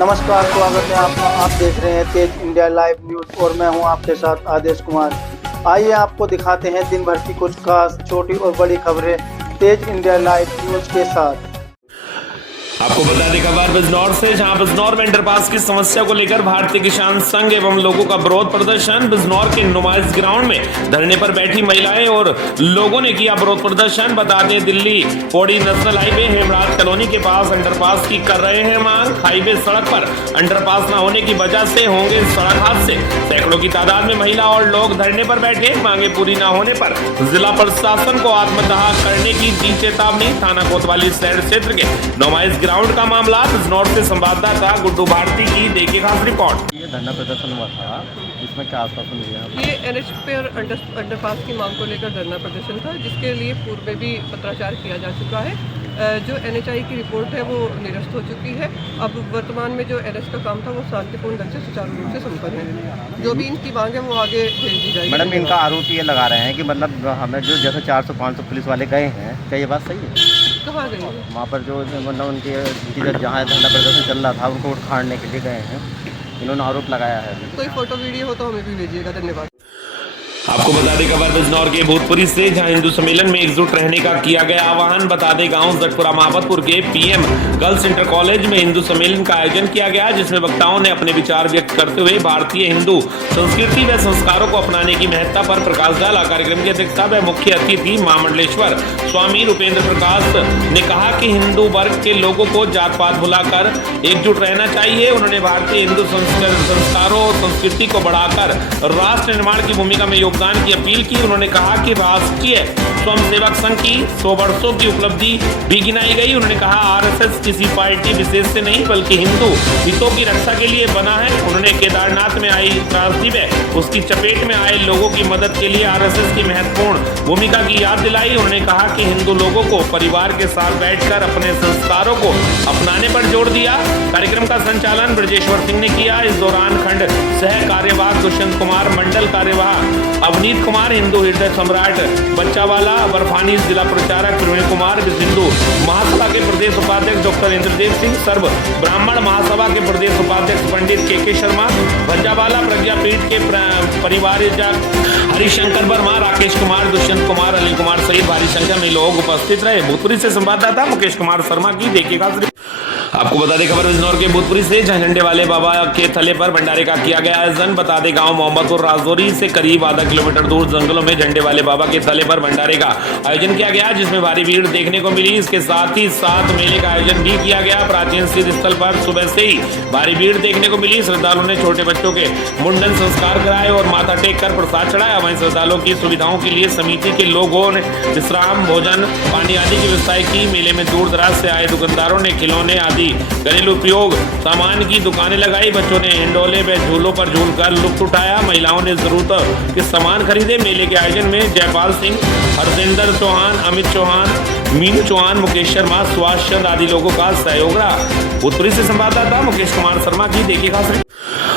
नमस्कार, स्वागत है आपका। आप देख रहे हैं तेज इंडिया लाइव न्यूज और मैं हूं आपके साथ आदेश कुमार। आइए आपको दिखाते हैं दिन भर की कुछ खास छोटी और बड़ी खबरें तेज इंडिया लाइव न्यूज के साथ। आपको बता दें खबर बिजनौर से, जहां बिजनौर में अंडरपास की समस्या को लेकर भारतीय किसान संघ एवं लोगों का विरोध प्रदर्शन। बिजनौर के नुमाइश ग्राउंड में धरने पर बैठी महिलाएं और लोगों ने किया विरोध प्रदर्शन। बता दें Delhi Pauri national highway Hemraj colony के पास अंडरपास की कर रहे हैं मांग। हाईवे सड़क पर अंडरपास न होने की वजह से होंगे सड़क हादसे। सैकड़ों की तादाद में महिला और लोग धरने पर बैठे। मांगे पूरी न होने पर जिला प्रशासन को आत्मदाह करने की दी चेतावनी। थाना कोतवाली शहर क्षेत्र के नुमाइश ग्राउंड का मामला। बिजनौर से संवाददाता गुड्डू भारती की देखिए खास रिपोर्ट। ये धरना प्रदर्शन हुआ था, इसमें क्या आश्वासन दिया? ये एनएच पर अंडरपास की मांग को लेकर धरना प्रदर्शन था, जिसके लिए पूर्व में भी पत्राचार किया जा चुका है। जो एनएचआई की रिपोर्ट है वो निरस्त हो चुकी है। अब वर्तमान में जो एनएच का काम था वो शांतिपूर्ण ढंग से सुचारू रूप से संपन्न है। जो भी इनकी मांग है वो आगे भेज दी जाएगी। मैडम, इनका आरोप ये लगा रहे हैं कि मतलब हमें जो जैसे 400-500 पुलिस वाले गए हैं, क्या ये बात सही है? कहाँ गए हैं? वहाँ पर जो मतलब उनकी जहाँ धरना प्रदर्शन चल रहा था उनको उखाड़ने के लिए गए हैं, इन्होंने आरोप लगाया है। कोई फोटो वीडियो हो तो हमें भी भेजिएगा। धन्यवाद। आपको बता दें खबर बिजनौर के भूतपुरी से, जहां हिंदू सम्मेलन में एकजुट रहने का किया गया आह्वान। बता दें गांव जटपुरा महाबतपुर के पीएम गर्ल्स इंटर कॉलेज में हिंदू सम्मेलन का आयोजन किया गया, जिसमें वक्ताओं ने अपने विचार व्यक्त करते हुए भारतीय हिंदू संस्कृति व संस्कारों को अपनाने की महत्ता पर प्रकाश डाला। कार्यक्रम की अध्यक्षता व मुख्य अतिथि महामंडलेश्वर स्वामी रूपेंद्र प्रकाश ने कहा कि हिंदू वर्ग के लोगों को जात पात भुलाकर एकजुट रहना चाहिए। उन्होंने भारतीय हिंदू संस्कारों और संस्कृति को बढ़ाकर राष्ट्र निर्माण की भूमिका में योगदान की अपील की। उन्होंने कहा कि राष्ट्रीय स्वयंसेवक संघ की 100 वर्षों की उपलब्धि भी गिनाई गई। उन्होंने कहा आरएसएस किसी पार्टी विशेष से नहीं बल्कि हिंदू हितों की रक्षा के लिए बना है। उन्होंने केदारनाथ में आई त्रासदी व उसकी चपेट में आए लोगों की मदद के लिए आरएसएस की महत्वपूर्ण भूमिका की याद दिलाई। उन्होंने कहा कि हिंदू लोगों को परिवार के साथ बैठकर अपने संस्कारों को अपनाने पर जोर दिया। कार्यक्रम का संचालन ब्रजेश्वर सिंह ने किया। इस दौरान खंड सह कार्यवाह दुष्यंत कुमार, मंडल कार्यवाह अवनीत कुमार, हिंदू हृदय सम्राट बच्चावाला बर्फानी, जिला प्रचारक प्रवीण कुमार, हिंदू महासभा के प्रदेश उपाध्यक्ष डॉक्टर इंद्रदेव सिंह, सर्व ब्राह्मण महासभा के प्रदेश उपाध्यक्ष पंडित के शर्मा, भज्जावाला प्रज्ञापीठ के परिवारिक हरिशंकर वर्मा, राकेश कुमार, दुष्यंत कुमार, अनिल कुमार सहित भारी संख्या में लोग उपस्थित रहे। भूतपुरी से संवाददाता मुकेश कुमार शर्मा की देखिएगा। आपको बता दें खबर बिजनौर के भूतपुरी से, जहां झंडे वाले बाबा के थले पर भंडारे का किया गया आयोजन। बता दें गांव मोहम्मदपुर राजौरी से करीब आधा किलोमीटर दूर जंगलों में झंडे वाले बाबा के थले पर भंडारे का आयोजन किया गया, जिसमें भारी भीड़ देखने को मिली। इसके साथ ही साथ मेले का आयोजन भी किया गया। प्राचीन सिद्ध स्थल पर सुबह से ही भारी भीड़ देखने को मिली। श्रद्धालुओं ने छोटे बच्चों के मुंडन संस्कार कराए और माथा टेक कर प्रसाद चढ़ाया। वहीं श्रद्धालुओं की सुविधाओं के लिए समिति के लोगों ने विश्राम, भोजन, पानी आदि की व्यवस्था की। मेले में दूर दराज से आए दुकानदारों ने खिलौने आदि घरेलू उपयोग सामान की दुकानें लगाई। बच्चों ने हिंडोले व झूलों पर झूलकर लुत्फ उठाया। महिलाओं ने जरूरत के सामान खरीदे। मेले के आयोजन में जयपाल सिंह, हरजिंदर चौहान, अमित चौहान, मीनू चौहान, मुकेश शर्मा, सुभाष चंद्र आदि लोगों का सहयोग रहा। भूतपुरी से संवाददाता मुकेश कुमार शर्मा की देखिएगा।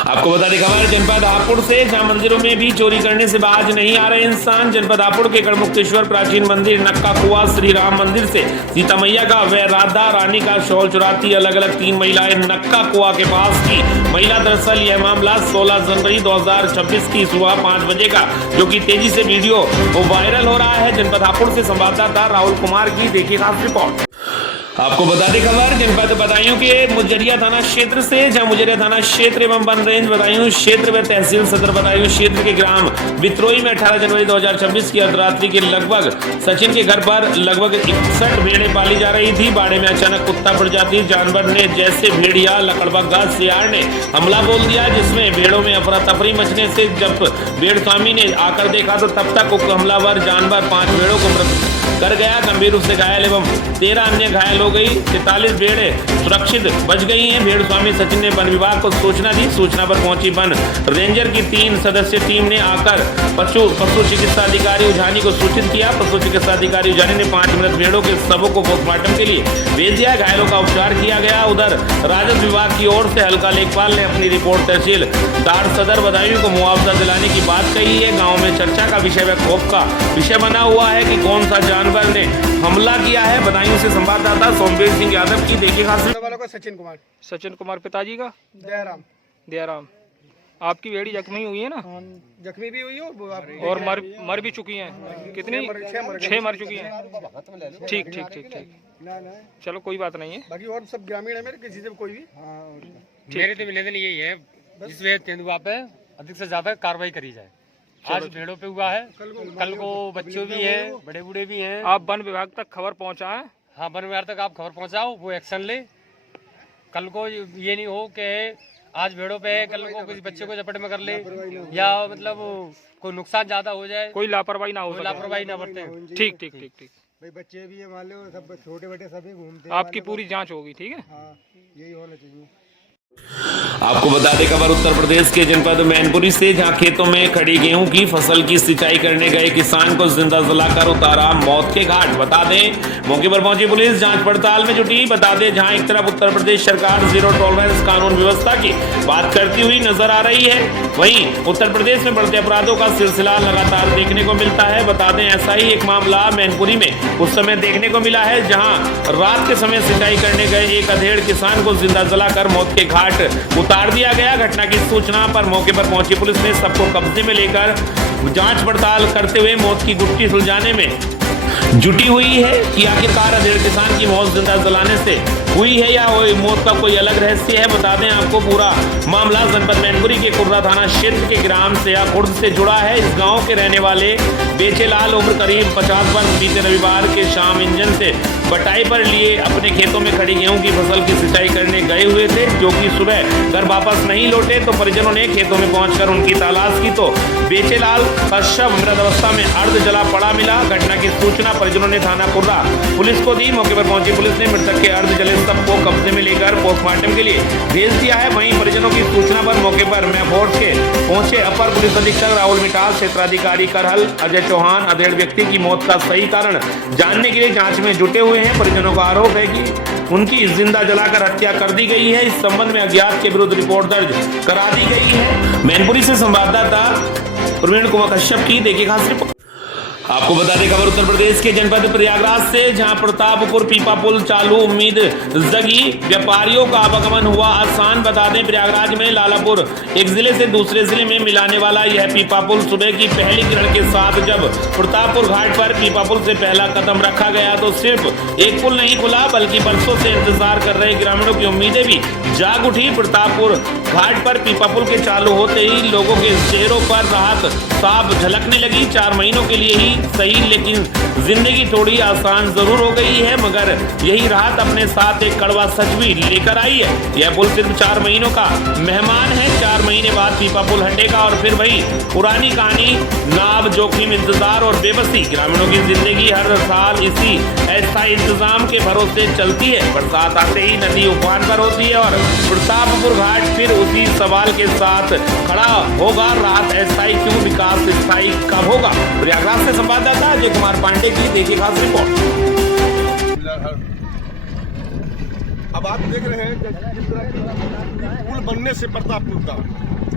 आपको बता दें खबर जनपद हापुड़ से, जहां मंदिरों में भी चोरी करने से बाज नहीं आ रहे इंसान। जनपद हापुड़ के गढ़मुक्तेश्वर प्राचीन मंदिर, नक्का कुआ, श्री राम मंदिर से सीता मैया का व राधा रानी का शॉल चुराती अलग अलग 3 महिलाएं नक्का कुआ के पास की महिला। दरअसल यह मामला 16 जनवरी 2026 की सुबह 5 बजे का, जो कि तेजी से वीडियो वो वायरल हो रहा है। जनपद हापुड़ से संवाददाता राहुल कुमार की देखिए खास रिपोर्ट। आपको बता दें खबर जनपद बदायूं के मुजरिया थाना क्षेत्र से, जहां मुजरिया थाना क्षेत्र एवं वन रेंज बदायूं क्षेत्र व तहसील सदर बदायूं क्षेत्र के ग्राम बित्रोई में 18 जनवरी 2026 की अर्धरात्रि के लगभग सचिन के घर पर लगभग 61 भेड़ें पाली जा रही थी। बाड़े में अचानक कुत्ता प्रजाति जानवर ने जैसे भेड़िया, लकड़बग्गा, सियार ने हमला बोल दिया, जिसमें भेड़ों में अफरा तफरी मचने से जब भेड़ स्वामी ने आकर देखा तो तब तक उक्त हमलावर जानवर 5 भेड़ों को मृत कर गया। गंभीर रूप से घायल एवं 13 अन्य घायल हो गई। 43 भेड़ें सुरक्षित बच गई हैं। भेड़ स्वामी सचिन ने वन विभाग को सूचना दी। सूचना पर पहुंची वन रेंजर की 3 सदस्यीय टीम ने आकर पशु चिकित्सा अधिकारी उजानी को सूचित किया। पशु चिकित्सा अधिकारी उजानी ने 5 मृत भेड़ों के शवों को पोस्टमार्टम के लिए भेज दिया। घायलों का उपचार किया गया। उधर राजस्व विभाग की ओर से हल्का लेखपाल ने अपनी रिपोर्ट तहसील दार सदर बदायूं को मुआवजा दिलाने की बात कही है। गाँव में चर्चा का विषय व खौफ का विषय बना हुआ है कि कौन सा जानवर ने हमला किया है। बदायूं से संवाददाता सोमवीर सिंह यादव की। देखिए खास वालों का सचिन कुमार पिताजी का दयाराम। आपकी बेड़ी जख्मी हुई है ना? जख्मी भी हुई हो और मर भी चुकी हैं। कितनी? 6 मर चुकी हैं। ठीक। चलो कोई बात नहीं है। बाकी और सब ग्रामीण है मेरे, किसी से कोई भी। मेरे तो निवेदन यही है, जिस वे तेंदुआ पे अधिक से ज्यादा कार्रवाई करी जाए। आज भेड़ों पे हुआ है, कल को बच्चों भी है, बड़े बूढ़े भी हैं। आप वन विभाग तक खबर पहुंचाएं। हाँ, वन विभाग तक आप खबर पहुंचाओ, वो एक्शन ले। कल को ये नहीं हो कि आज भेड़ों पे है, कल को किसी बच्चे को झपट में कर ले, या मतलब कोई नुकसान ज्यादा हो जाए, कोई लापरवाही ना हो, लापरवाही ना बरते। ठीक। भाई बच्चे भी है, मान लो सब छोटे बड़े सभी घूमते हैं। आपकी पूरी जांच होगी, ठीक है? हाँ, यही होना चाहिए। आपको बता दें खबर उत्तर प्रदेश के जनपद मैनपुरी से, जहां खेतों में खड़ी गेहूं की फसल की सिंचाई करने गए किसान को जिंदा जलाकर उतारा मौत के घाट। बता दें मौके पर पहुंची पुलिस जांच पड़ताल में जुटी। बता दें जहां एक तरफ उत्तर प्रदेश सरकार जीरो टॉलरेंस कानून व्यवस्था की बात करती हुई नजर आ रही है, वहीं उत्तर प्रदेश में बढ़ते अपराधों का सिलसिला लगातार देखने को मिलता है। बता दें ऐसा ही एक मामला मैनपुरी में उस समय देखने को मिला है, जहां रात के समय सिंचाई करने गए एक अधेड़ किसान को जिंदा जलाकर मौत के घाट उतार दिया गया। घटना की सूचना पर मौके पर पहुंची पुलिस ने सबको कब्जे में लेकर जांच पड़ताल करते हुए मौत की गुत्थी सुलझाने में जुटी हुई है कि आखिरकार अधेड़ किसान की मौत जिंदा जलाने से हुई है या मौत का कोई अलग रहस्य है। बता दें आपको पूरा मामला जनपद मैनपुरी के कुर्रा थाना क्षेत्र के ग्राम सेया खुर्द से जुड़ा है। इस गांव के रहने वाले बेचेलाल उम्र करीब 50 वर्ष बीते रविवार के शाम इंजन से बटाई पर लिए अपने खेतों में खड़ी गेहूं की फसल की सिंचाई करने गए हुए थे, जो कि सुबह घर वापस नहीं लौटे। तो परिजनों ने खेतों में पहुंचकर उनकी तलाश की तो बेचेलाल का शव मृत अवस्था में अर्ध जला पड़ा मिला। घटना की सूचना परिजनों ने थाना कुर्रा पुलिस को दी। मौके पर पहुंची पुलिस ने मृतक के अर्ध जले शव को कब्जे में लेकर पोस्टमार्टम के लिए भेज दिया है। वहीं परिजनों की सूचना पर मौके पर मैफोर्स के पहुंचे अपर पुलिस अधीक्षक राहुल मिठास, क्षेत्राधिकारी करहल अजय चौहान अधेड़ व्यक्ति की मौत का सही कारण जानने के लिए जांच में जुटे हुए हैं। परिजनों का आरोप है कि उनकी जिंदा जलाकर हत्या कर दी गई है। इस संबंध में अज्ञात के विरुद्ध रिपोर्ट दर्ज करा दी गई है। मैनपुरी से संवाददाता प्रवीण कुमार कश्यप की देखिए खास रिपोर्ट। आपको बता दें खबर उत्तर प्रदेश के जनपद प्रयागराज से, जहां प्रतापपुर पीपा पुल चालू उम्मीद जगी, व्यापारियों का आवागमन हुआ आसान। बता दें प्रयागराज में लालापुर एक जिले से दूसरे जिले में मिलाने वाला यह पीपा पुल सुबह की पहली किरण के साथ जब प्रतापपुर घाट पर पीपा पुल से पहला कदम रखा गया तो सिर्फ एक पुल नहीं खुला, बल्कि बरसों से इंतजार कर रहे ग्रामीणों की उम्मीदें भी जाग उठी। प्रतापपुर घाट पर पीपा पुल के चालू होते ही लोगों के चेहरों पर राहत साफ झलकने लगी। 4 महीनों के लिए ही सही, लेकिन जिंदगी थोड़ी आसान जरूर हो गई है, मगर यही राहत अपने साथ एक कड़वा सच भी लेकर आई है। यह पुल सिर्फ 4 महीनों का मेहमान है। 4 महीने बाद पीपा पुल हटेगा और फिर वही पुरानी कहानी, नाव, जोखिम, इंतजार और बेबसी। ग्रामीणों की जिंदगी हर साल इसी अस्थायी इंतजाम के भरोसे चलती है। बरसात आते ही नदी उफान पर होती है और प्रतापपुर घाट फिर उसी सवाल के साथ खड़ा होगा, राहत अस्थायी क्यों, विकास स्थायी कब होगा। प्रयागराज से संवाददाता अजय कुमार पांडे की देखिए खास रिपोर्ट। अब आप देख रहे हैं जिस तरह पुल बनने से प्रतापपुर का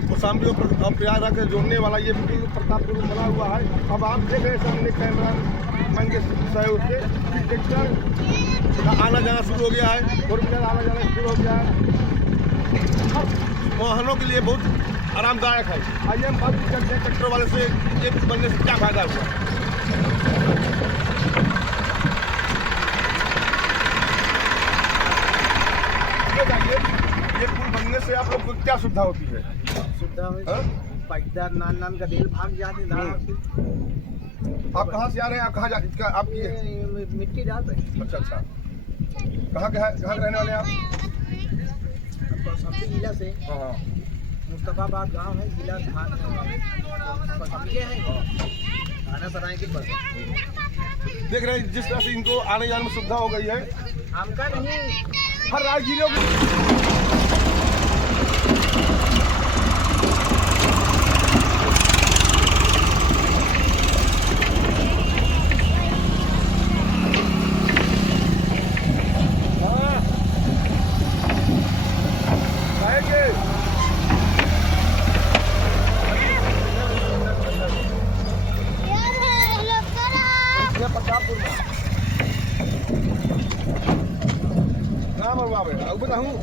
वो सामने प्रयागराज के जोड़ने वाला ये पुल प्रतापपुर बना हुआ है। अब आप देख रहे हैं सामने कैमरा मैन के सहयोग से ट्रैक्टर का आना जाना शुरू हो गया है, 4 व्हीलर आना जाना शुरू हो गया है। वाहनों के लिए बहुत आरामदायक है। आइए हम बात करते हैं ट्रैक्टर वाले से, ये पुल बनने से क्या फायदा हुआ। ये पुल बनने से आप लोग को क्या सुविधा होती है? सुविधा पाइकदार नान गदेल भाग जाते धान। आप कहाँ से आ रहे हैं? आप कहाँ आपकी मिट्टी डाल रहे। अच्छा, कहाँ के रहने वाले हैं आप? जिला से। हाँ, मुस्तफाबाद गांव है, जिला थाना सराय के पास। देख रहे हैं जिस तरह से इनको आने जाने में सुविधा हो गई है। हमका नहीं, हर राजगीरों को मरवावे अब बताऊं।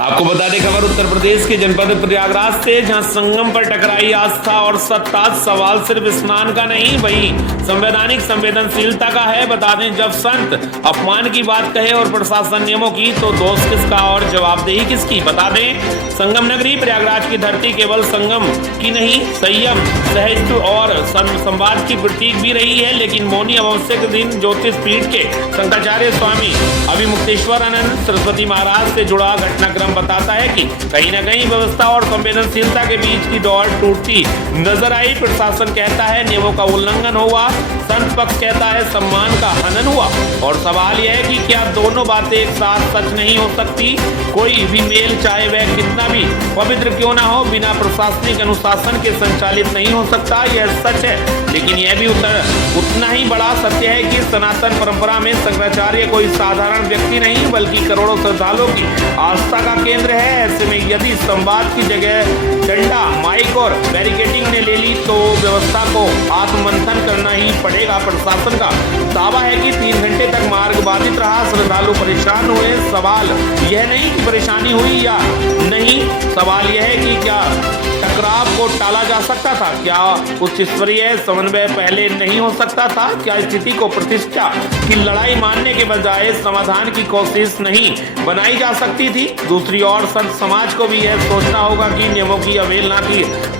आपको बता दें खबर उत्तर प्रदेश के जनपद प्रयागराज से, जहां संगम पर टकराई आस्था और सत्ता। सवाल सिर्फ स्नान का नहीं, वहीं संवैधानिक संवेदनशीलता का है। बता दें, जब संत अपमान की बात कहे और प्रशासन नियमों की, तो दोष किसका और जवाबदेही किसकी? बता दें, संगम नगरी प्रयागराज की धरती केवल संगम की नहीं, संयम, सहिष्णु और संवाद की प्रतीक भी रही है। लेकिन मौनी अमावस्या के दिन ज्योतिष पीठ के शंकराचार्य स्वामी अभिमुक्तेश्वरानंद सरस्वती महाराज से जुड़ा घटनाक्रम बताता है कि कहीं न कहीं व्यवस्था और संवेदनशीलता के बीच की दौड़ टूटती नजर आई। प्रशासन कहता है नियमों का उल्लंघन हुआ, संत पक्ष कहता है सम्मान का हनन हुआ। और सवाल यह है कि क्या दोनों बातें एक साथ सच नहीं हो सकती? कोई भी मेल, चाहे वह कितना भी पवित्र क्यों ना हो, बिना प्रशासनिक अनुशासन के संचालित नहीं हो सकता। यह सच है, लेकिन यह भी उतना ही बड़ा सत्य है कि सनातन परंपरा में शंकराचार्य कोई साधारण व्यक्ति नहीं, बल्कि करोड़ों श्रद्धालुओं की आस्था का केंद्र है। ऐसे में यदि संवाद की जगह डंडा, माइक और बैरिकेडिंग ने ले ली, तो व्यवस्था को आत्ममंथन करना ही पड़ेगा। प्रशासन का दावा है कि 3 घंटे तक मार्ग बाधित रहा, श्रद्धालु परेशान हुए। सवाल यह नहीं कि परेशानी हुई या नहीं, सवाल यह है कि क्या टकराव को टाला जा सकता था? क्या उच्च स्तरीय समन्वय पहले नहीं हो सकता था? क्या स्थिति को प्रतिष्ठा की लड़ाई मानने के बजाय समाधान की कोशिश नहीं बनाई जा सकती थी? दूसरी ओर संत समाज को भी यह सोचना होगा कि नियमों की अवहेलना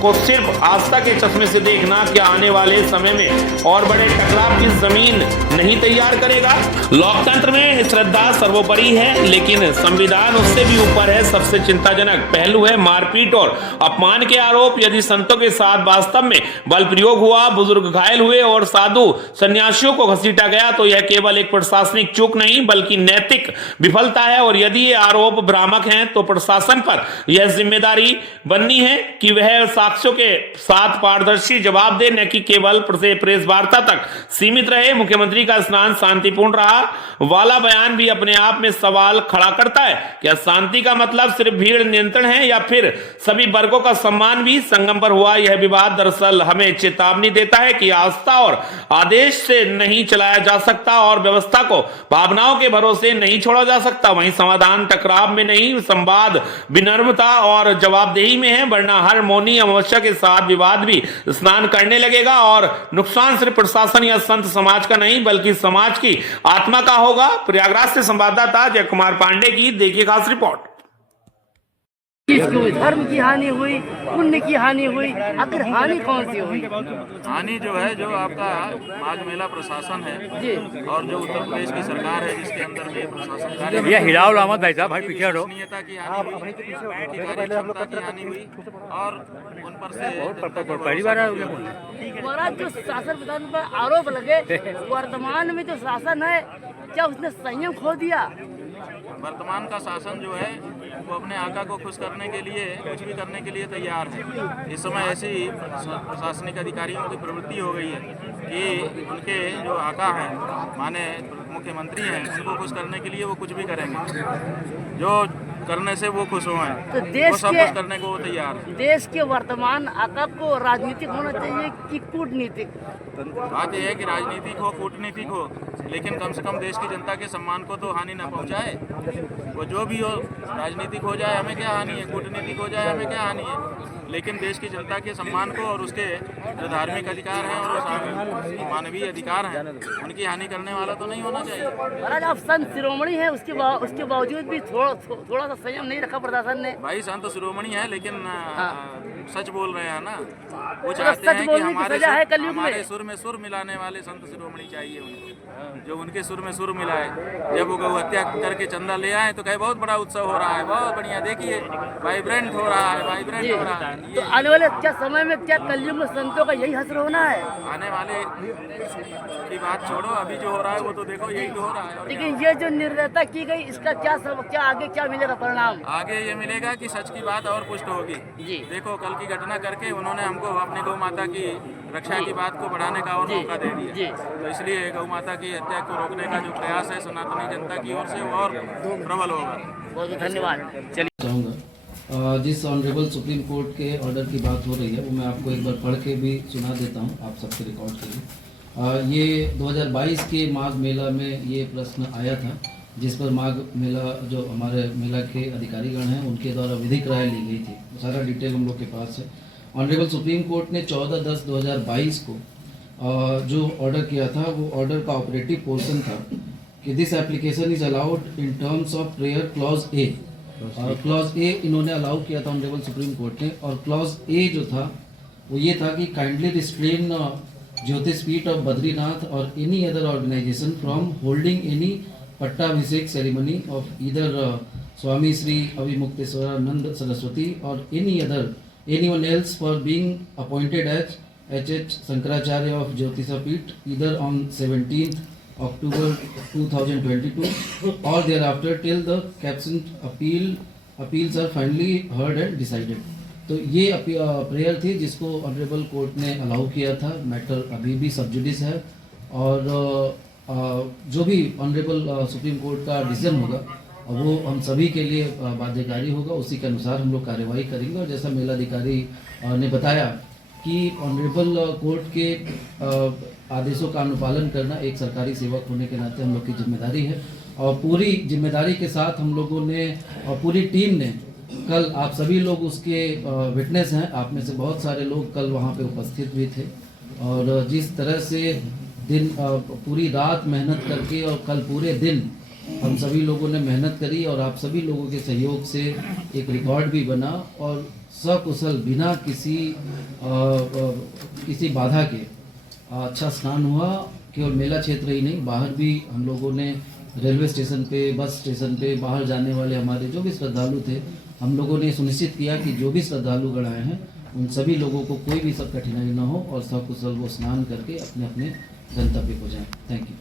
को सिर्फ आस्था के चश्मे से देखना क्या आने वाले समय में और बड़े टकराव की जमीन नहीं तैयार करेगा? लोकतंत्र में श्रद्धा सर्वोपरि है, लेकिन संविधान उससे भी ऊपर है। सबसे चिंताजनक पहलू है मारपीट और अपमान के आरोप। यदि संतों के साथ वास्तव में बल प्रयोग हुआ, बुजुर्ग घायल हुए और साधु सन्यासियों को घसीटा गया, तो यह केवल एक प्रशासनिक चूक नहीं, बल्कि नैतिक विफलता है। और यदि ये आरोप भ्रामक हैं, तो प्रशासन पर यह जिम्मेदारी बननी है कि वह साक्ष्यों के साथ पारदर्शी जवाब दे, न कि केवल प्रेस वार्ता तक सीमित रहे। मुख्यमंत्री का स्नान शांतिपूर्ण रहा वाला बयान भी अपने आप में सवाल खड़ा करता है। क्या शांति का मतलब सिर्फ भीड़ नियंत्रण है, या फिर सभी वर्गों का सम्मान भी? संगम पर हुआ यह विवाद दरअसल हमें चेतावनी देता है कि आस्था और आदेश से नहीं चलाया जा सकता, और व्यवस्था को भावनाओं के भरोसे नहीं छोड़ा जा सकता। वहीं समाधान टकराव में नहीं, संवाद विनम्रता और जवाबदेही में है, वरना हर मौनी अमावस्या के साथ विवाद भी स्नान करने लगेगा और नुकसान सिर्फ प्रशासन या संत समाज का नहीं, बल्कि समाज की आत्मा का होगा। प्रयागराज से संवाददाता जय कुमार पांडे की देखिए खास रिपोर्ट। धर्म की हानि हुई, पुण्य की हानि हुई, आखिर हानि कौन सी हुई? हानि जो है, जो आपका माघ मेला प्रशासन है जी, और जो उत्तर प्रदेश की सरकार है, जिसके अंदर भी प्रशासन कार्य ये हिलाओ लामत भाई साहब, भाई पीछे हटो। विश्वसनीयता की हानि हुई, कार्यक्षमता की हानि हुई, और उन पर से पहली बार महाराज जो शासन प्रधान पर आरोप लगे, वर्तमान में जो शासन है, क्या उसने संयम खो दिया? वर्तमान का शासन जो है, वो अपने आका को खुश करने के लिए कुछ भी करने के लिए तैयार है। इस समय ऐसी प्रशासनिक अधिकारियों की प्रवृत्ति हो गई है कि उनके जो आका हैं, माने मुख्यमंत्री हैं, उनको खुश करने के लिए वो कुछ भी करेंगे, जो करने से वो खुश हुए हैं, तो देश वो सब के कुछ करने को वो तैयार है। देश के वर्तमान आका को राजनीतिक होना चाहिए कि कूटनीतिक? बात यह है कि राजनीतिक हो, कूटनीतिक हो, लेकिन कम से कम देश की जनता के सम्मान को तो हानि न पहुंचाए। वो जो भी हो, राजनीतिक हो जाए हमें क्या हानि है, कूटनीतिक हो जाए हमें क्या हानि है, लेकिन देश की जनता के सम्मान को और उसके जो धार्मिक अधिकार हैं और मानवीय अधिकार हैं, उनकी हानि करने वाला तो नहीं होना चाहिए। महाराज आप संत शिरोमणि हैं, उसके बावजूद भी थोड़ा सा संयम नहीं रखा प्रशासन ने। भाई संत शिरोमणि है, लेकिन सच बोल रहे हैं ना, वो तो चाहते सच हैं कि बोलने की सजा है कलयुग में। हमारे सुर में सुर मिलाने वाले संत शिरोमणि चाहिए उनको, जो उनके सुर में सुर मिलाए। जब वो गौ हत्या करके चंदा ले आए तो कहे बहुत बड़ा उत्सव हो रहा है, बहुत बढ़िया, देखिए वाइब्रेंट हो रहा है, वाइब्रेंट हो रहा है। तो आने वाले क्या समय में क्या कलयुग में संतों का यही हश्र होना है? आने वाले की बात छोड़ो, अभी जो हो रहा है वो तो देखो, यही तो हो रहा है। लेकिन ये जो निर्दयता की गई, इसका क्या आगे क्या मिलेगा परिणाम? आगे ये मिलेगा कि सच की बात और पुष्ट होगी। जी, देखो कल की घटना करके उन्होंने हमको अपने गौ माता की रक्षा की बात को बढ़ाने का और मौका दे दिया। तो इसलिए गौ माता की हत्या को रोकने का जो प्रयास है सनातनी जनता की ओर से, वो और प्रबल होगा। बहुत धन्यवाद। चाहूँगा जिस ऑनरेबल सुप्रीम कोर्ट के ऑर्डर की बात हो रही है, वो मैं आपको एक बार पढ़ के भी सुना देता हूँ आप सबके रिकॉर्ड के लिए। ये 2022 के माघ मेला में ये प्रश्न आया था जिस पर माघ मेला जो हमारे मेला के अधिकारीगण हैं उनके द्वारा विधिक राय ली गई थी। सारा डिटेल हम लोग के पास है। ऑनरेबल सुप्रीम कोर्ट ने 14/10/2022 को जो ऑर्डर किया था वो ऑर्डर का ऑपरेटिव पोर्शन था कि this application is allowed in terms of prayer clause A. और क्लॉज ए इन्होंने अलाउ किया था ऑनरेबल सुप्रीम कोर्ट ने, और क्लॉज ए जो था वो ये था कि kindly restrain Jyotishpeeth of Badrinath और any other organisation from holding any pattabhishek ceremony of either Swami Shri Avimukteshwaranand Saraswati और anyone else for being appointed as H.H. Shankaracharya of Jyotisapith either on 17th October 2022 or thereafter till the captioned appeals are finally heard and decided। तो ये prayer थी जिसको honourable court ने allow किया था। Matter अभी भी सब जुडिस है और जो भी ऑनरेबल सुप्रीम कोर्ट का डिसीजन होगा वो हम सभी के लिए बाध्यकारी होगा, उसी के अनुसार हम लोग कार्यवाही करेंगे। और जैसा मेलाधिकारी ने बताया कि ऑनरेबल कोर्ट के आदेशों का अनुपालन करना एक सरकारी सेवक होने के नाते हम लोग की जिम्मेदारी है, और पूरी जिम्मेदारी के साथ हम लोगों ने और पूरी टीम ने कल आप सभी लोग उसके विटनेस हैं, आप में से बहुत सारे लोग कल वहाँ पे उपस्थित भी थे। और जिस तरह से दिन पूरी रात मेहनत करके और कल पूरे दिन हम सभी लोगों ने मेहनत करी और आप सभी लोगों के सहयोग से एक रिकॉर्ड भी बना और सकुशल बिना किसी बाधा के अच्छा स्नान हुआ। केवल मेला क्षेत्र ही नहीं, बाहर भी हम लोगों ने रेलवे स्टेशन पे, बस स्टेशन पे, बाहर जाने वाले हमारे जो भी श्रद्धालु थे, हम लोगों ने सुनिश्चित किया कि जो भी श्रद्धालुगण आए हैं उन सभी लोगों को कोई भी सब कठिनाई न हो और सकुशल वो स्नान करके अपने अपने गंतव्य को जाएं। Thank you.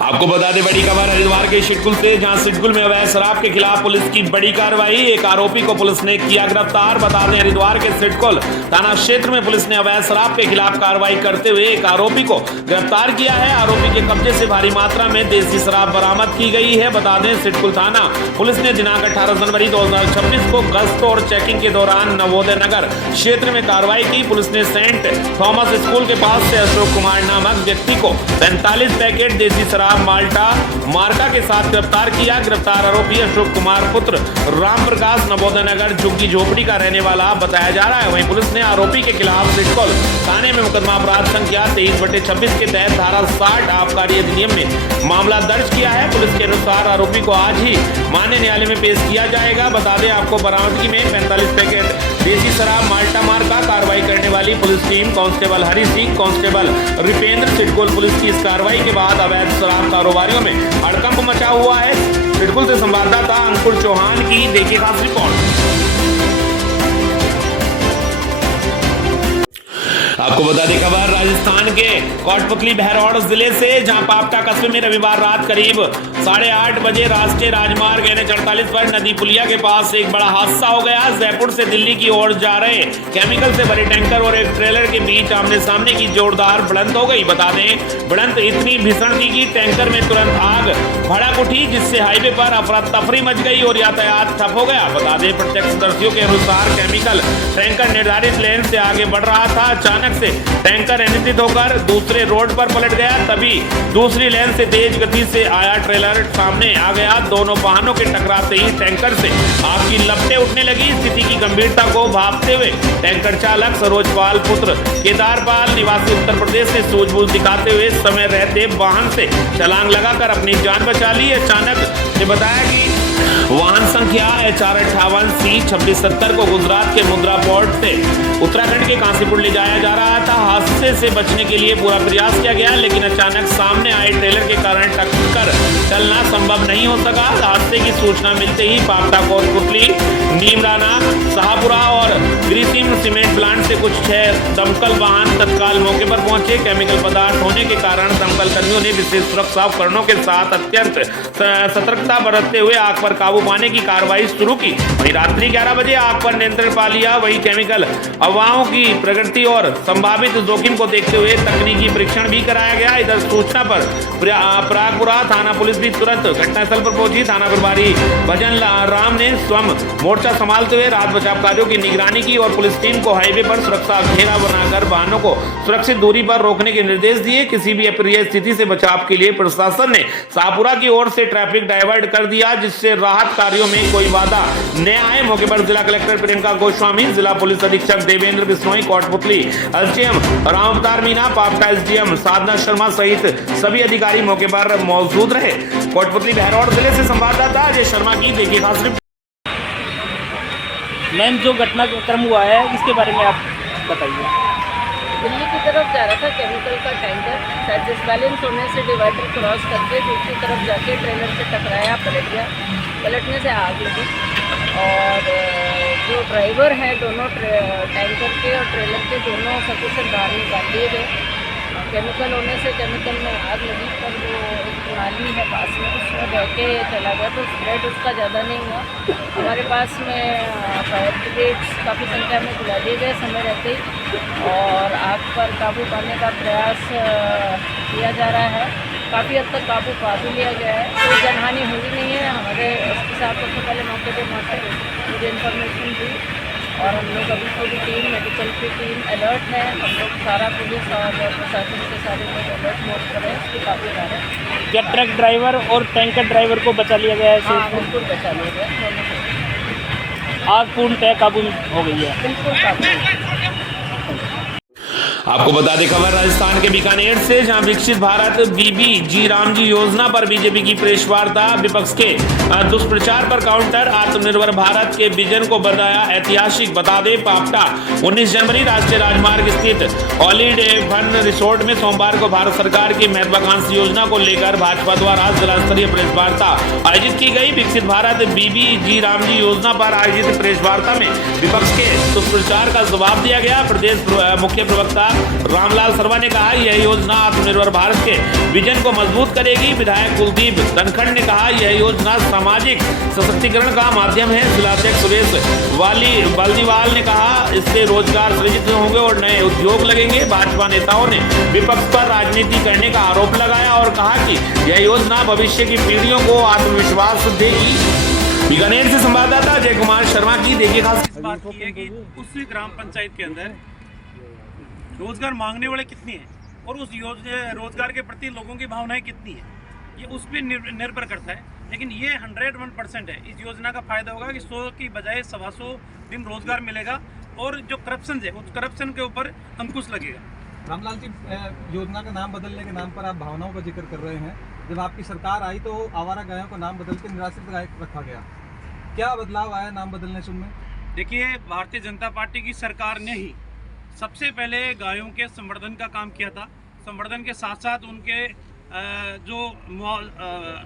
आपको बता दें बड़ी खबर हरिद्वार के सिडकुल से, जहां सिडकुल में अवैध शराब के खिलाफ पुलिस की बड़ी कार्रवाई। एक आरोपी को पुलिस ने किया गिरफ्तार। बता दें हरिद्वार के सिडकुल थाना क्षेत्र में पुलिस ने अवैध शराब के खिलाफ कार्रवाई करते हुए एक आरोपी को गिरफ्तार किया है। आरोपी के कब्जे से भारी मात्रा में देसी शराब बरामद की गई है। बता दें सिडकुल थाना पुलिस ने दिनांक 18 जनवरी 2026 को गश्त और चेकिंग के दौरान नवोदय नगर क्षेत्र में कार्रवाई की। पुलिस ने सेंट थॉमस स्कूल के पास से अशोक कुमार नामक व्यक्ति को 45 पैकेट देसी शराब माल्टा मार्का के साथ गिरफ्तार किया। गिरफ्तार आरोपी अशोक कुमार पुत्र राम प्रकाश नवोदय नगर झुग्गी झोपड़ी का रहने वाला बताया जा रहा है। वहीं पुलिस ने आरोपी के खिलाफ सिडकुल थाने में मुकदमा अपराध संख्या 23/26 के तहत धारा 60 आबकारी अधिनियम में मामला दर्ज किया है। पुलिस के अनुसार आरोपी को आज ही मान्य न्यायालय में पेश किया जाएगा। बता दें आपको बरामदगी में 45 पैकेट देसी शराब माल्टा मार्का। कार्रवाई करने वाली police team constable Hari Singh, constable Ripendra Sidcul. Police की इस कार्रवाई के बाद अवैध शराब कारोबारियों में हड़कंप मचा हुआ है। सिडकुल से संवाददाता अंकुर चौहान की देखिए खास रिपोर्ट। आपको बता दें खबर राजस्थान के कोटपुतली बहरौड़ जिले से, जहां पापटा कस्बे में रविवार रात करीब 8:30 बजे राष्ट्रीय राजमार्ग NH48 पर नदी पुलिया के पास एक बड़ा हादसा हो गया। जयपुर से दिल्ली की ओर जा रहे केमिकल से भरे टैंकर और एक ट्रेलर के बीच आमने सामने की जोरदार भिड़ंत हो गई। बता दें भिड़ंत इतनी भीषण थी कि टैंकर में तुरंत आग भड़क उठी, जिससे हाईवे पर अफरा तफरी मच गई और यातायात ठप हो गया। बता दें प्रत्यक्षदर्शियों के अनुसार केमिकल टैंकर निर्धारित लेन से आगे बढ़ रहा था। अचानक से टैंकर अनियंत्रित होकर दूसरे रोड पर पलट गया। तभी दूसरी लेन से तेज गति से आया ट्रेलर सामने आ गया। दोनों वाहनों के टकराते ही टैंकर से आग की लपटें उठने लगी। स्थिति की गंभीरता को भांपते हुए टैंकर चालक सरोजपाल पुत्र केदारपाल निवासी उत्तर प्रदेश से सूझबूझ दिखाते हुए समय रहते वाहन से छलांग लगाकर अपनी जान बचा ली। अचानक ने बताया कि वाहन संख्या HR58C 2670 को गुजरात के मुद्रा पोर्ट से उत्तराखंड के कांसीपुर ले जाया जा रहा था। हादसे से बचने के लिए पूरा प्रयास किया गया, लेकिन अचानक सामने आए ट्रेलर के कारण टक्कर चलना संभव नहीं हो सका। हादसे की सूचना मिलते ही पापटा कोटपुतली, नीमराना, शाहपुरा और ग्रीसिम सीमेंट प्लांट से कुछ 6 दमकल वाहन तत्काल मौके पर पहुंचे। केमिकल पदार्थ होने के कारण दमकल कर्मियों ने विशेष सुरक्षा उपकरणों के साथ अत्यंत सतर्कता बरतते हुए आग पर काबू पाने की कार्रवाई शुरू की। वहीं रात्रि 11 बजे आग पर नियंत्रण पा लिया। वहीं केमिकल अफवाहों की प्रगति और संभावित जोखिम को देखते हुए तकनीकी परीक्षण भी कराया गया। इधर सूचना पर प्रागपुरा थाना पुलिस भी पुलिस तुरंत घटनास्थल पर पहुंची। थाना प्रभारी भजन राम ने स्वयं मोर्चा संभालते हुए राहत बचाव कार्यों की निगरानी की और पुलिस टीम को हाईवे पर सुरक्षा घेरा बनाकर वाहनों को सुरक्षित दूरी पर रोकने के निर्देश दिए। किसी भी अप्रिय स्थिति से बचाव के लिए प्रशासन ने शाहपुरा की ओर से ट्रैफिक डाइवर्ट कर दिया, जिससे राहत कार्यों में कोई बाधा न आए। मौके पर जिला कलेक्टर प्रियंका गोस्वामी, जिला पुलिस अधीक्षक देवेंद्र बिश्नोई, कोटपुतली एसडीएम राम अवतार मीना, पापटा एसडीएम साधना शर्मा सहित सभी अधिकारी मौके पर मौजूद रहे। कोटपुतली बहरौड़ जिले से संवाददाता अजय शर्मा की देखिए खास रिपोर्ट। मैम, जो घटनाक्रम हुआ है इसके बारे में आप बताइए। दिल्ली की तरफ जा रहा था केमिकल का टैंकर, शायद डिसबैलेंस होने से डिवाइडर क्रॉस करके दूसरी तरफ जाके ट्रेलर से टकराया, पलट गया। पलटने से आग लगी और जो ड्राइवर हैं दोनों टैंकर के और ट्रेलर के दोनों सकुशल बाहर निकाल दिए गए। केमिकल होने से केमिकल में आग लगी, पर वो एक नाली है पास में, उसमें बह के चला गया, तो स्प्रेड उसका ज़्यादा नहीं हुआ। हमारे पास में फायर ब्रिगेड्स काफ़ी संख्या में बुला दिए गए समय रहते ही और आग पर काबू पाने का प्रयास किया जा रहा है। काफ़ी हद तक काबू पा भी लिया गया है, कोई जनहानि हुई नहीं है। हमारे एसपी साहब सबसे पहले मौके पर पहुँचे, मुझे इन्फॉर्मेशन दी और हम लोग अभी पूरी टीम, मेडिकल की टीम अलर्ट है। हम लोग सारा पुलिस और प्रशासन के सारे लोग अलर्ट मोड पर हैं, इसकी काफ़ी रहा है। क्या ट्रक ड्राइवर और टैंकर ड्राइवर को बचा लिया गया है? हाँ, बिल्कुल बचा लिया गया। आग पूर्णतः काबू हो गई है? बिल्कुल काबू। आपको बता दें खबर राजस्थान के बीकानेर से, जहां विकसित भारत बीबीजी रामजी योजना पर बीजेपी की प्रेस वार्ता। विपक्ष के दुष्प्रचार पर काउंटर। आत्मनिर्भर भारत के विजन को बताया ऐतिहासिक। बता दें पापटा 19 जनवरी राष्ट्रीय राजमार्ग स्थित हॉलीडे फन रिसोर्ट में सोमवार को भारत सरकार की महत्वाकांक्षी योजना को लेकर भाजपा द्वारा जिला स्तरीय प्रेस वार्ता आयोजित की गई। विकसित भारत बीबीजी रामजी योजना पर आयोजित प्रेस वार्ता में विपक्ष के दुष्प्रचार का जवाब दिया गया। प्रदेश मुख्य प्रवक्ता रामलाल शर्मा ने कहा यह योजना आत्मनिर्भर भारत के विजन को मजबूत करेगी। विधायक कुलदीप धनखड़ ने कहा यह योजना सामाजिक सशक्तिकरण का माध्यम है। जिलाध्यक्ष सुरेश बाल्दीवाल ने कहा इससे रोजगार सृजित होंगे और नए उद्योग लगेंगे। भाजपा नेताओं ने विपक्ष पर राजनीति करने का आरोप लगाया और कहा कि यह योजना भविष्य की पीढ़ियों को आत्मविश्वास देगी। बीकानेर से संवाददाता जय कुमार शर्मा की देखिए खास बात की है कि उस ग्राम पंचायत के अंदर रोजगार मांगने वाले कितने हैं और उस रोजगार के प्रति लोगों की भावनाएं कितनी है, ये उस पर निर्भर करता है। लेकिन ये 101% है, इस योजना का फायदा होगा कि 100 की बजाय 125 दिन रोजगार मिलेगा और जो करप्शन है उस करप्शन के ऊपर अंकुश लगेगा। रामलाल जी, योजना का नाम बदलने के नाम पर आप भावनाओं का जिक्र कर रहे हैं। जब आपकी सरकार आई तो आवारा गायों का नाम बदल के निराश्रित गाय रखा गया, क्या बदलाव आया नाम बदलने से उनमें? देखिए, भारतीय जनता पार्टी की सरकार ने ही सबसे पहले गायों के संवर्धन का काम किया था। संवर्धन के साथ साथ उनके जो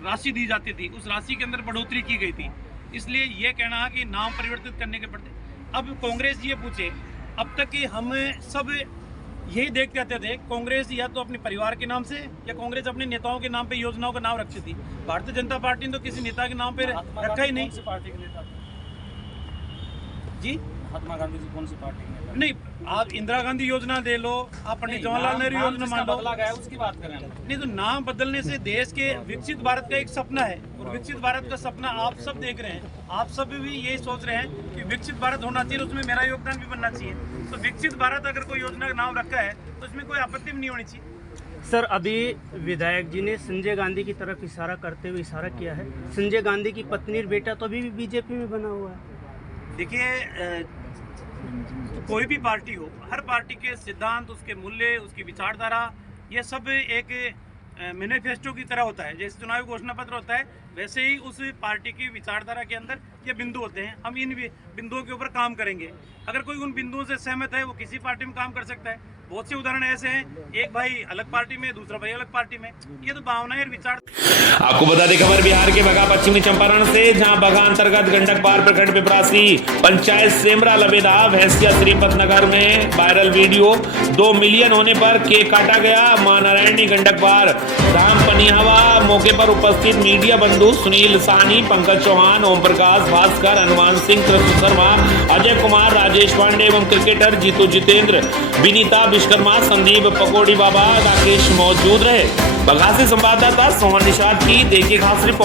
राशि दी जाती थी उस राशि के अंदर बढ़ोतरी की गई थी। इसलिए ये कहना है कि नाम परिवर्तित करने के प्रति अब कांग्रेस ये पूछे, अब तक कि हम सब यही देखते आते थे, कांग्रेस या तो अपने परिवार के नाम से या कांग्रेस अपने नेताओं के नाम पे योजनाओं का नाम रखती थी। भारतीय जनता पार्टी ने तो किसी नेता के नाम पे रखा ही नहीं। पार्टी के नेता जी, महात्मा गांधी जी कौन सी पार्टी में? नहीं, आप इंदिरा गांधी योजना दे लो, आप पंडित जवाहरलाल नेहरू योजना मान लो, बदला गया उसकी बात करें। नहीं तो नाम बदलने से देश के विकसित भारत का एक सपना है और विकसित भारत का सपना आप सब देख रहे हैं। आप सब भी यही सोच रहे हैं कि विकसित भारत होना चाहिए, उसमें मेरा योगदान भी बनना चाहिए। तो विकसित भारत अगर कोई योजना का नाम रखा है तो इसमें कोई आपत्ति भी नहीं होनी चाहिए। सर, अभी विधायक जी ने संजय गांधी की तरफ इशारा करते हुए इशारा किया है। संजय गांधी की पत्नी और बेटा तो अभी भी बीजेपी में बना हुआ है। देखिए, कोई भी पार्टी हो, हर पार्टी के सिद्धांत, उसके मूल्य, उसकी विचारधारा, ये सब एक मैनिफेस्टो की तरह होता है। जैसे चुनावी घोषणा पत्र होता है, वैसे ही उस पार्टी की विचारधारा के अंदर ये बिंदु होते हैं। हम इन बिंदुओं के ऊपर काम करेंगे। अगर कोई उन बिंदुओं से सहमत है, वो किसी पार्टी में काम कर सकता है। बहुत से उदाहरण ऐसे हैं, एक भाई अलग पार्टी में, दूसरा भाई अलग पार्टी में। ये तो भावनाएं और विचार। आपको बता दें खबर बिहार के बगा पश्चिमी चंपारण से, जहां बगा अंतर्गत गंडक पार प्रखंड पिपरासी पंचायत सेमरा लबेदा भैंसिया श्रीपत नगर में वायरल वीडियो 2 मिलियन होने पर केक काटा गया। मां नारायणी गंडक पार धाम पनियावा मौके पर उपस्थित मीडिया बंधु सुनील साहनी, पंकज चौहान, ओम प्रकाश, भास्कर, हनुमान सिंह, कृष्ण शर्मा, अजय कुमार, राजेश पांडे एवं क्रिकेटर जीतू जितेंद्र, विनीता विश्वकर्मा, संदीप पकोड़ी बाबा, राकेश मौजूद रहे। बघा से संवाददाता सोहन निषाद की देखिए खास रिपोर्ट।